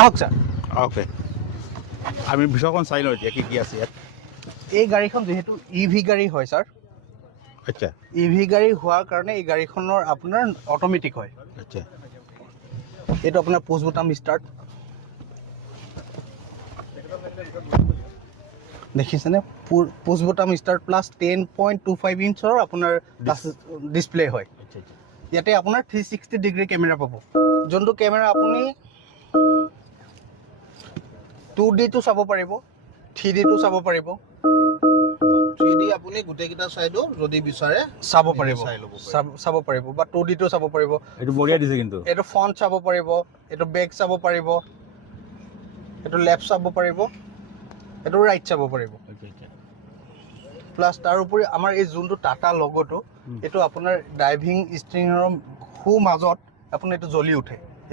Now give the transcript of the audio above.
আহক sir. Okay আমি ভিতৰখন চাই লওঁ এতিয়া কি কি আছে ইয়াত। এই গাড়ীখন যিহেতু EV গাড়ী হয় ছাৰ, আচ্ছা EV গাড়ী হোৱাৰ কাৰণে এই গাড়ীখনৰ আপোনাৰ অট'মেটিক হয়। আচ্ছা এইটো আপোনাৰ পুছ বুটাম ষ্টাৰ্ট দেখিছেনে, পুছ বুটাম ষ্টাৰ্ট প্লাছ 10.25 ইঞ্চৰ আপোনাৰ ডিছপ্লে হয়। আচ্ছা আচ্ছা ইয়াতে আপোনাৰ 360 ডিগ্ৰী কেমেৰা পাব, যোনটো কেমেৰা আপুনি 2Dটো চাব পাৰিব, 3Dটো চাব পাৰিব, 3D আপুনি গোটেইকেইটা চাইডো যদি বিচাৰে চাব পাৰিব, চাই ল'ব চাব পাৰিব বা 2Dটো চাব পাৰিব। এইটো বঢ়িয়া দিছে কিন্তু। এইটো ফ্ৰণ্ট চাব পাৰিব, এইটো বেক চাব পাৰিব, এইটো লেফ্ট চাব পাৰিব, এইটো ৰাইট চাব পাৰিব। প্লাছ তাৰ উপৰি আমাৰ এই যোনটো টাটা লগ'টো, এইটো আপোনাৰ ড্ৰাইভিং ষ্টিয়াৰিঙৰ মাজত আপোনাৰ এইটো জ্বলি উঠে।